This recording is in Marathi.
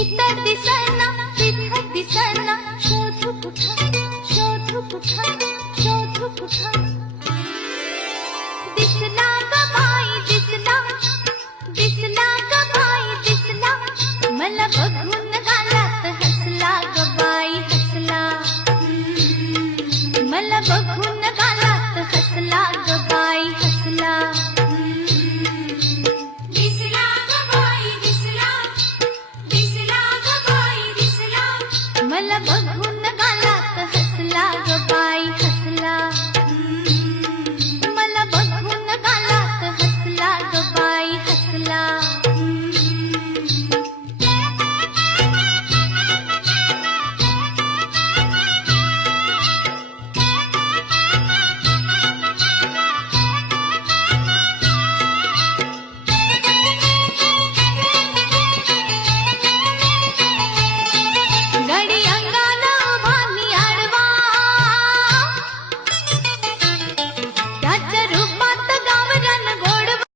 इथं दिसना तिथं दिसना, शोधू कुठं शोधू कुठं शोधू कुठं. दिसला ग बाई दिसला, दिसला ग बाई दिसला, मला बघून गालात हसला ग बाई हसला. मला बघून गालात हसला ग बाई हसला. दिसला ग बाई दिसला, दिसला ग बाई दिसला, मला बघून गालात हसला ग बाई हसला. मला बघून गालात हसला ग बाई हसला. गडी अंगाला भानी आडवा, त्यात